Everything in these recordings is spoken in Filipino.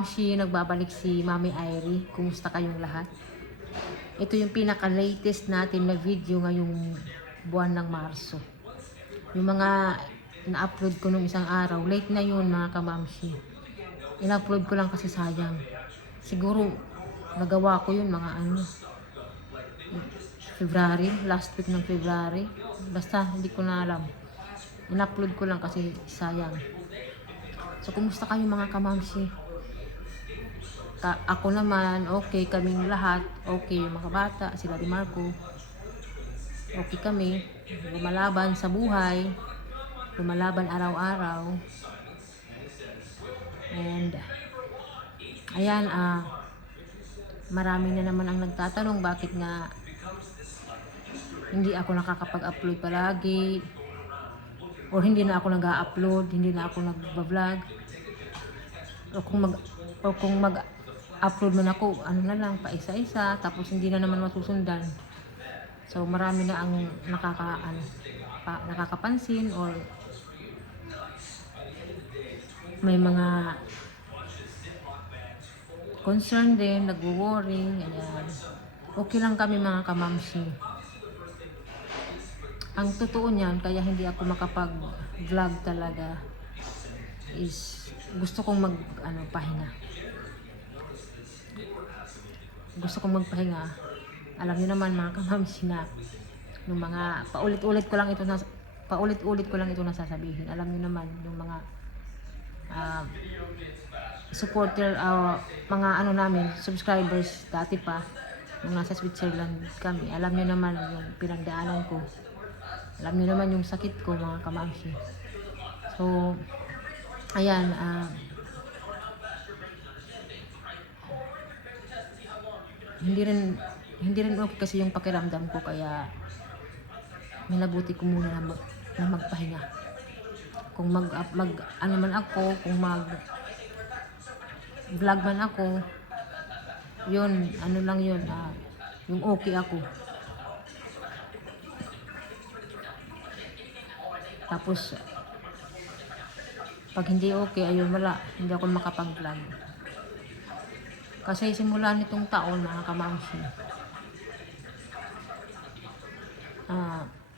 Kamamshi, nagbabalik si Mami Irie. Kumusta kayong lahat? Ito yung pinaka-latest natin na video ngayong buwan ng Marso. Yung mga na-upload ko nung isang araw, late na yun mga Kamamshi. In-upload ko lang kasi sayang. Siguro, nagawa ko yun mga February, last week ng February. Basta, hindi ko na alam. In-upload ko lang kasi sayang. So, kumusta kayo mga Kamamshi? Ako naman, okay kaming lahat. Okay yung mga bata, sila ni Marco. Okay kami. Lumalaban sa buhay. Lumalaban araw-araw. And, ayan, marami na naman ang nagtatanong bakit nga hindi ako nakakapag-upload palagi. Or hindi na ako nag-upload, hindi na ako nag-vlog. O kung mag-upload man ako, ano na lang, pa isa-isa, tapos hindi na naman masusundan. So, marami na ang nakakapansin or may mga concern din, nagwo-worry, ayan. Okay lang kami mga Kamamshi. Ang totoo niyan, kaya hindi ako makapag-vlog talaga is gusto kong pahinga. Gusto kong magpahinga. Alam niyo naman mga Kamamshi na yung mga paulit-ulit ko lang ito nasasabihin. Alam niyo naman yung mga supporter, mga namin, subscribers dati pa nung nasa Switzerland kami. Alam niyo naman yung pinagdaanan ko. Alam niyo naman yung sakit ko mga Kamamshi. So, ayan, hindi rin okay kasi yung pakiramdam ko, kaya minabuti ko muna na magpahinga. Kung mag vlog man ako, yun, lang yun, yung okay ako. Tapos, pag hindi okay, ayun, wala, hindi ako makapag-vlog. Kasi simula nitong taon, mga Kamamshi,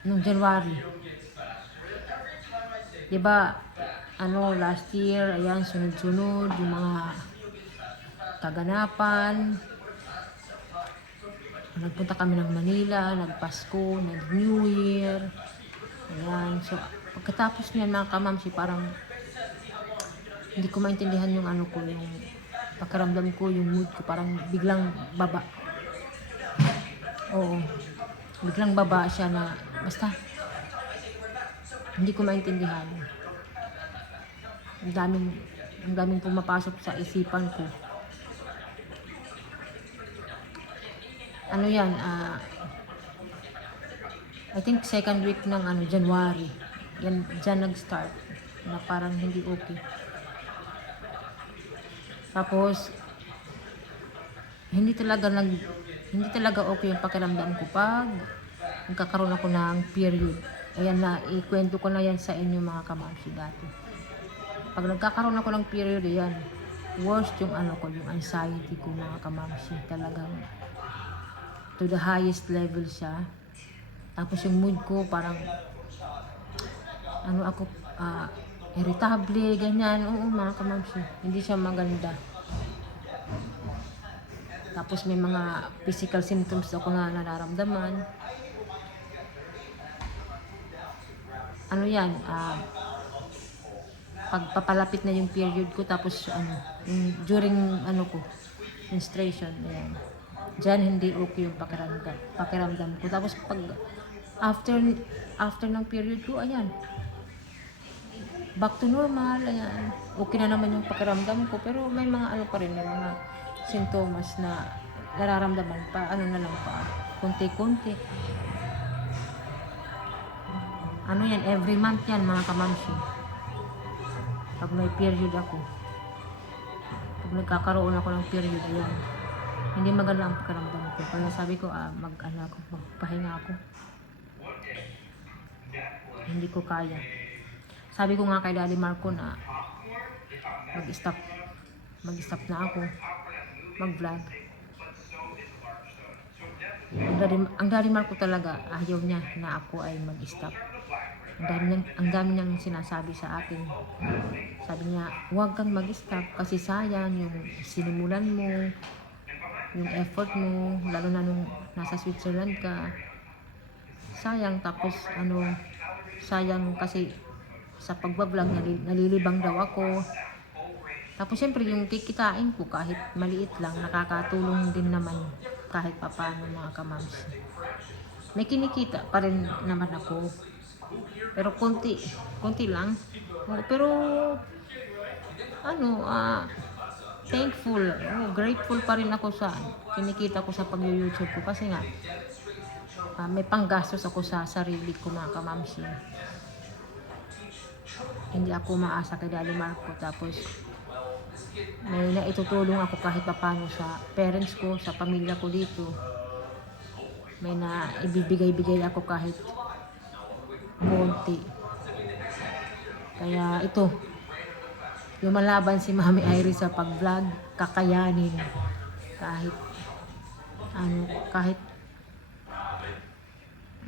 nung January, diba, last year, ayan, sunod-sunod, yung mga kaganapan. Nagpunta kami ng Manila, nagpasko, nag-New Year, ayan. So, pagkatapos niyan mga Kamamshi, parang hindi ko maintindihan yung yung pakiramdam ko, yung mood ko, parang biglang baba. Oo. Biglang baba siya na, basta, hindi ko maintindihan. Ang daming pumapasok sa isipan ko. Yan, I think second week ng January. Yan, dyan nag-start na parang hindi okay. Tapos, hindi talaga okay yung pakiramdam ko pag nagkakaroon ako ng period. Ayan, na ikwento ko na yan sa inyo mga Kamamshi dati. Pag nagkakaroon ako ng period, ayan, worst yung yung anxiety ko mga Kamamshi. Talagang to the highest level siya. Tapos yung mood ko parang irritable, ganyan. Oo mga Kamamshi, hindi siya maganda. Tapos may mga physical symptoms ako na nararamdaman. Yan, pagpapalapit na yung period ko, tapos during menstruation, ayan. Diyan hindi okay yung pakiramdam ko. Tapos pag after ng period ko, ayan, back to normal, ayan. Okay na naman yung pakiramdam ko, pero may mga pa rin, may mga sintomas na nararamdaman pa, konti-konti. Yan, every month yan mga Kamamshi. Pag may period ako, pag nagkakaroon ako ng period, ayan, hindi maganda ang pakiramdam ko. Kaya sabi ko, magpahinga ako. Hindi ko kaya. Sabi ko nga kay Daddy Marco na mag-stop mag-stop na ako mag-vlog. Ang Darimar ko talaga, ayaw niya na ako ay mag-stop. Ang dami niyang sinasabi sa akin. Sabi niya, huwag kang mag-stop kasi sayang yung sinimulan mo, yung effort mo, lalo na nung nasa Switzerland ka. Sayang, tapos sayang kasi sa pagbablog nalilibang daw ako. Tapos syempre yung kikitain ko kahit maliit lang, nakakatulong din naman kahit papaano mga kamams. May kinikita pa rin naman ako. Pero konti lang. Pero thankful, grateful pa rin ako sa kinikita ko sa pag-YouTube ko kasi nga may panggastos ako sa sarili ko mga kamams. Hindi ako maasa kay Daddy Marco, tapos may naitutulong ako kahit papano sa parents ko, sa pamilya ko dito. May na ibibigay-bigay ako kahit konti. Kaya ito, lumalaban si Mami Iris sa pag-vlog, kakayanin. Kahit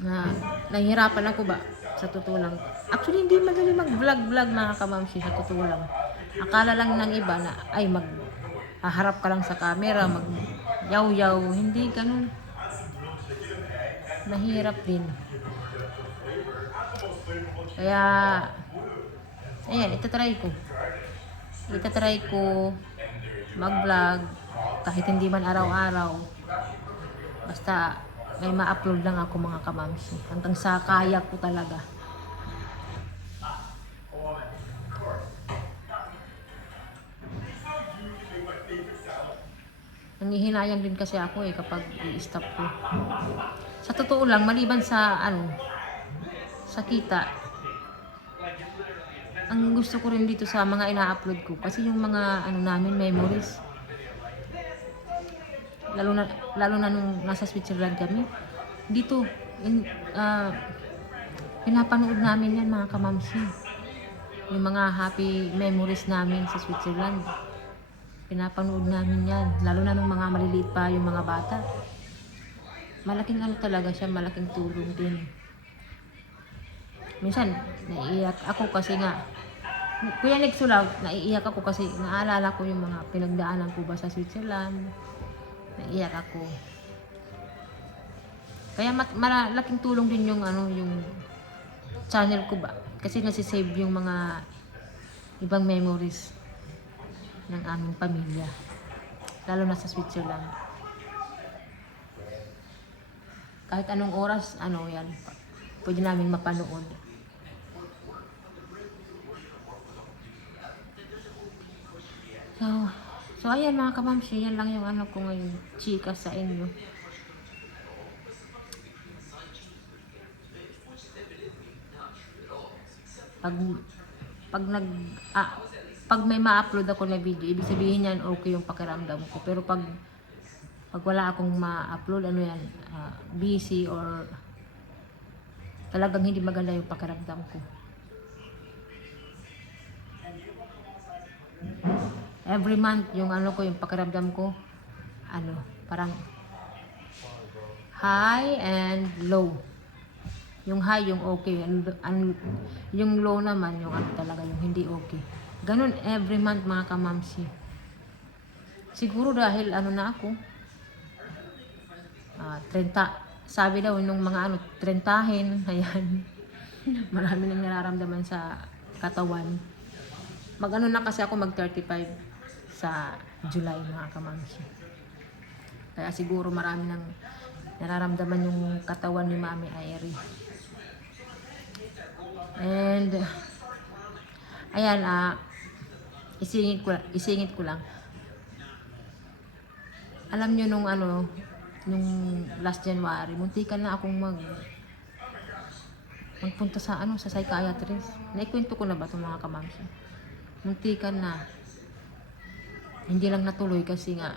na nahihirapan ako ba sa totoo lang. Actually, hindi madali mag-vlog mga kamamsi, sa totoo lang. Akala lang ng iba na ay haharap ka lang sa camera, mag yaw-yaw, hindi ganun. Mahirap din. Kaya ayan, itatry ko mag-vlog kahit hindi man araw-araw. Basta may ma-upload lang ako mga kamamsi. Hanggang sa kaya ko talaga. Nangihinayang din kasi ako kapag i-stop ko. Sa totoo lang, maliban sa sa kita, ang gusto ko rin dito sa mga ina-upload ko kasi yung mga namin memories. Lalo na nung nasa Switzerland kami. Dito pinapanood namin yan mga kamamsi. Yung mga happy memories namin sa Switzerland. Pinapanood namin yan. Lalo na nung mga maliliit pa yung mga bata. Malaking talaga siya, malaking tulong din. Minsan, naiiyak ako kasi nga, Kuya Nexulaw, naiiyak ako kasi naalala ko yung mga pinagdaanan ko ba sa Switzerland. Naiiyak ako. Kaya malaking tulong din yung yung channel ko ba. Kasi nasi-save yung mga ibang memories ng aming pamilya. Lalo na sa Switzerland. Kahit anong oras, yan, pwede namin mapanood. So ayan mga kamamsi, yan lang yung ko ngayon, chika sa inyo. Pag may ma-upload ako na video, ibig sabihin yan okay yung pakiramdam ko. Pero pag wala akong ma-upload, busy or talagang hindi maganda yung pakiramdam ko. Every month yung yung pakiramdam ko, parang high and low. Yung high, yung okay, yung low naman, yung talaga, yung hindi okay. Ganun every month mga kamamsi. Siguro dahil na ako, 30, sabi daw nung mga 30hin, ayan, marami nang nararamdaman sa katawan. Na kasi ako mag 35 sa July mga kamamsi. Kaya siguro marami nang nararamdaman yung katawan ni Mami Iris. And ayan, isingit ko lang. Alam nyo nung nung last January, muntikan na akong magpunta sa sa psychiatrist. Naikwento ko na ba itong mga kamamsi? Muntikan na. Hindi lang natuloy kasi nga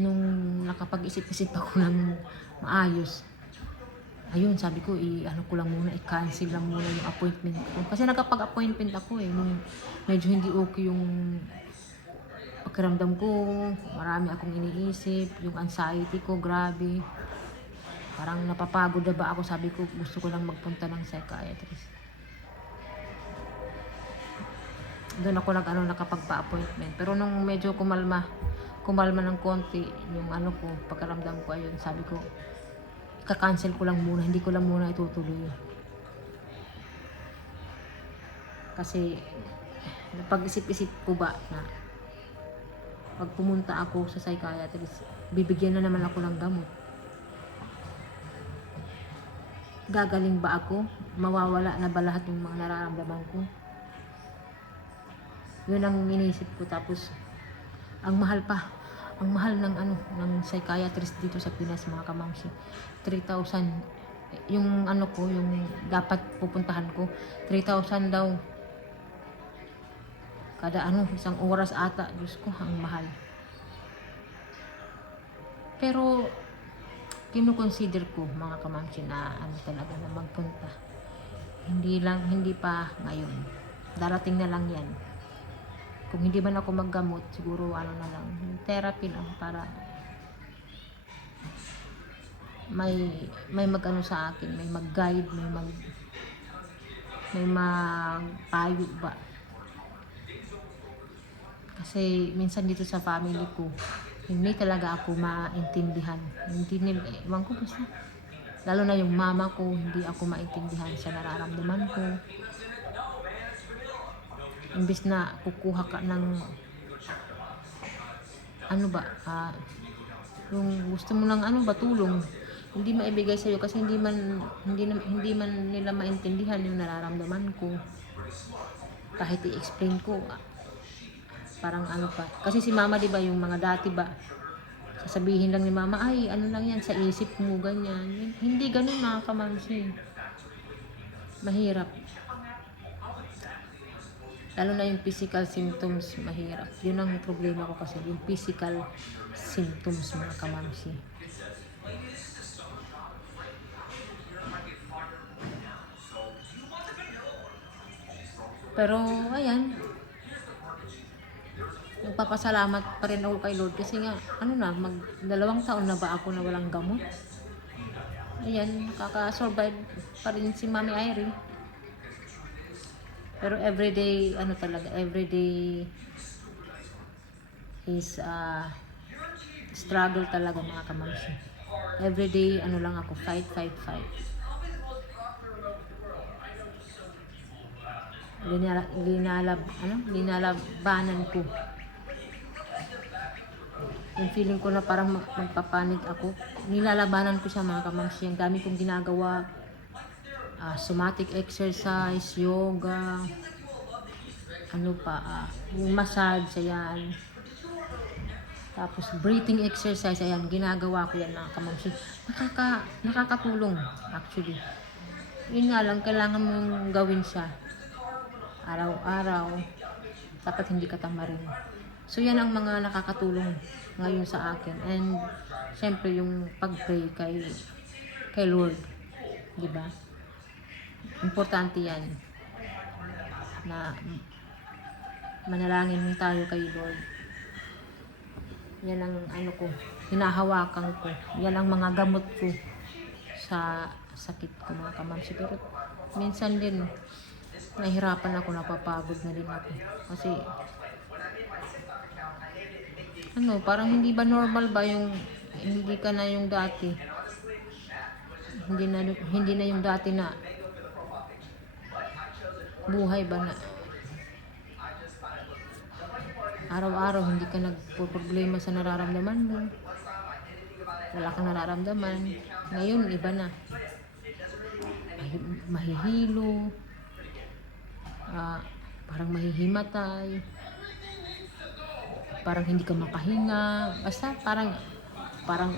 nung nakapag-isip-isip ako ng maayos, ayun, sabi ko, ano ko lang muna, i-cancel lang muna yung appointment ko. Kasi nakapag-appointment ako nung medyo hindi okay yung pakiramdam ko, marami akong iniisip, yung anxiety ko, grabe. Parang napapagod na ba ako, sabi ko, gusto ko lang magpunta ng psychiatrist. Doon ako nakapagpa-appointment. Pero nung medyo kumalma ng konti, yung ko, pakiramdam ko, ayun, sabi ko, ka-cancel ko lang muna, hindi ko lang muna itutuloy. Kasi napag-isip-isip ko ba na pag pumunta ako sa psychiatrist, bibigyan na naman ako ng gamot. Gagaling ba ako? Mawawala na ba lahat ng mga nararamdaman ko? Yun ang inisip ko. Tapos ang mahal ng ng psychiatrist dito sa Pinas, mga kamamsi. 3,000 yung yung dapat pupuntahan ko. 3,000 daw kada isang oras ata. Diyos ko, ang mahal. Pero kino-consider ko, mga kamamsi, na talaga na magpunta. Hindi pa ngayon. Darating na lang yan. Kung hindi man ako maggamot, siguro na lang, therapy lang para may mag-ano sa akin, may mag-guide, may magpayo ba. Kasi minsan dito sa family ko, hindi talaga ako maintindihan. Hindi nila, ewan ko basta. Lalo na yung mama ko, hindi ako maintindihan sa nararamdaman ko. Imbis na kukuha ka ng yung gusto mo ng tulong, hindi maibigay sa iyo kasi hindi man nila maintindihan yung nararamdaman ko. Kahit i-explain ko, parang pa. Kasi si mama, 'di ba, yung mga dati ba, sasabihin lang ni mama, ay lang yan sa isip mo, ganyan. Hindi ganun, mga kamamsi. Mahirap. Lalo na yung physical symptoms, mahirap. Yun ang problema ko kasi, yung physical symptoms, mga kamamsi. Pero, ayan, nagpapasalamat pa rin ako kay Lord kasi nga, 2 taon na ba ako na walang gamot? Ayan, nakaka-survive pa rin si Mami Irene. Pero everyday, everyday is struggle talaga, mga kamamsi. Everyday, lang ako, fight. Linalabanan ko. Yung feeling ko na parang magpapanik ako, nilalabanan ko siya, mga kamamsi. Ang dami kong ginagawa, somatic exercise, yoga, yung massage, ayan. Tapos breathing exercise, ayan, ginagawa ko yan, mga kamamsi. Nakakatulong, actually. Yun nga lang, kailangan mong gawin siya araw-araw. Dapat hindi ka tamarin. So yan ang mga nakakatulong ngayon sa akin. And syempre yung pag-pray kay Lord, di ba? Importante yan na manalangin tayo kay Lord. Yan ang ko, hinahawakan ko. Yan ang mga gamot ko sa sakit ko, mga kamamsi. Pero minsan din nahihirapan ako, napapagod na din ako. Kasi parang hindi ba normal ba yung hindi ka na yung dati. Hindi na yung dati na buhay ba na araw-araw hindi ka nagpo-problema sa nararamdaman mo. Wala kang nararamdaman. Ngayon, iba na. Mahihilo. Parang mahihimatay. Parang hindi ka makahinga. Basta parang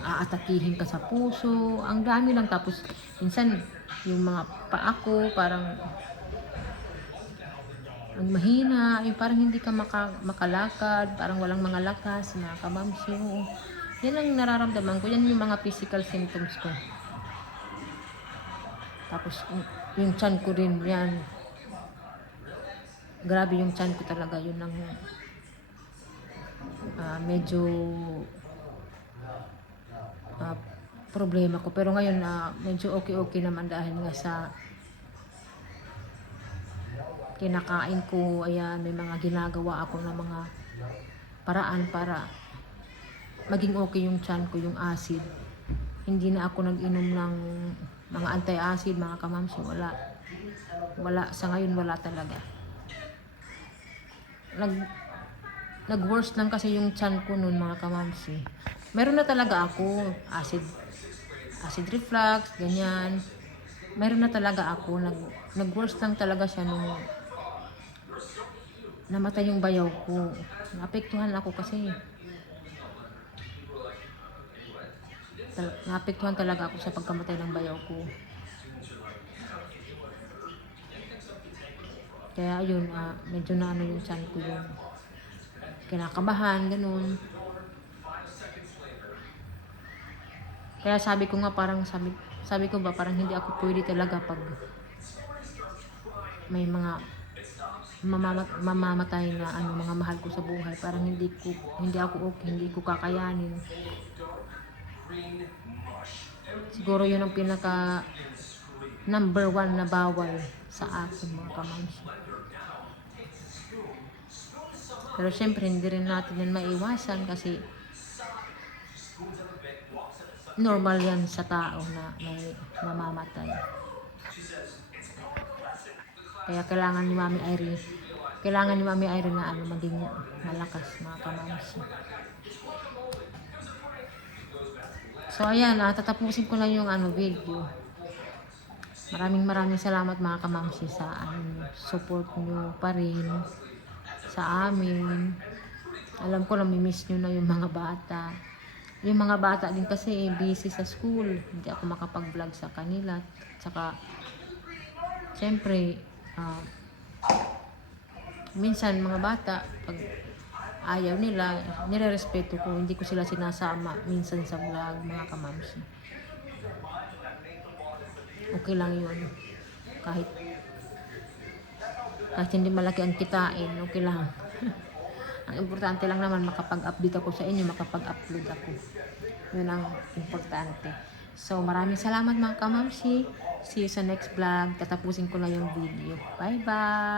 aatakihin ka sa puso. Ang dami lang. Tapos, minsan, yung mga paa ko, parang ang mahina, yung parang hindi ka makalakad, parang walang mga lakas, mga kamamsi. Yan ang nararamdaman ko, yan yung mga physical symptoms ko. Tapos yung tiyan ko din yan. Grabe yung tiyan ko talaga, yun ang medyo ah, problema ko. Pero ngayon medyo okay naman dahil nga sa kinakain ko. Ayan, may mga ginagawa ako na mga paraan para maging okay yung tiyan ko, yung acid. Hindi na ako nag-inom ng mga anti-acid, mga kamamsi. Wala, sa ngayon wala talaga. Nag-worse lang kasi yung tiyan ko noon, mga kamamsi. Meron na talaga ako acid reflux, ganyan. Meron na talaga ako. Nag-worse lang talaga siya nung namatay yung bayaw ko. Naapektuhan ako kasi. Naapektuhan talaga ako sa pagkamatay ng bayaw ko. Kaya yun, medyo na yung tiyan ko yun. Kinakabahan, ganun. Kaya sabi ko ba parang hindi ako pwede talaga pag may mga mamamatay na mga mahal ko sa buhay. Parang hindi ako okay, hindi ko kakayanin. Siguro yun ang pinaka number 1 na bawal sa akin, mga kamamsi. Pero syempre hindi rin natin yan maiwasan kasi normal yan sa tao na may mamamatay. Kaya kailangan ni Mami Irene na maging malakas, mga kamamsi. So ayan, tatapusin ko lang yung video. Maraming salamat, mga kamamsi, sa support nyo pa rin sa amin. Alam ko namimiss nyo na yung mga bata. Yung mga bata din kasi busy sa school. Hindi ako makapag-vlog sa kanila. Tsaka, syempre, minsan mga bata, pag ayaw nila, nire-respeto ko. Hindi ko sila sinasama minsan sa vlog, mga kamamsi. Okay lang yun. Kahit hindi malaki ang kitain, okay lang. Ang importante lang naman makapag-update ako sa inyo, makapag-upload ako. Yun ang importante. So maraming salamat, mga kamamsi. See you sa next vlog. Tatapusin ko na yung video. Bye bye!